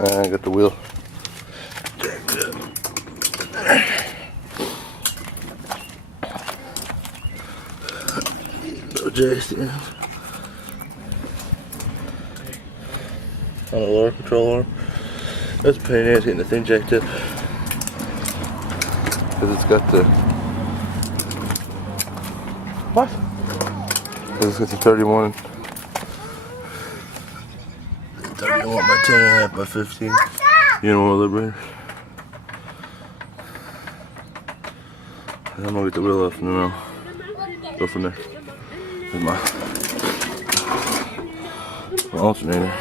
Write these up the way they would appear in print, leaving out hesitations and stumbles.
I got the wheel. No joystick. On the lower control arm. That's a pain in the ass getting the thing jacked up. Because it's got the... What? Because it's got the 31 by 10.5 by 15. You know what, liberator? I'm gonna get the wheel off and then I'll go from there. Here's my alternator.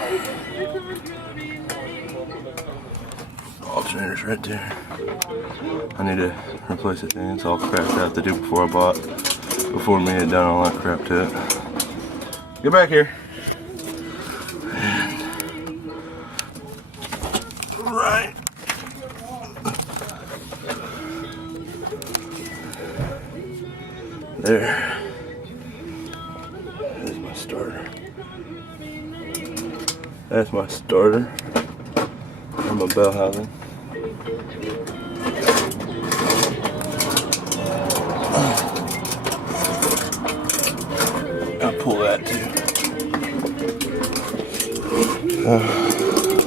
Alternator's right there. I need to replace the thing. It's all crapped out to do before I bought. Before me had done all that crap to it. Get back here. Right. There. There's my starter. That's my starter. And my bell housing. I'll pull that too.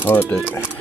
I'll let that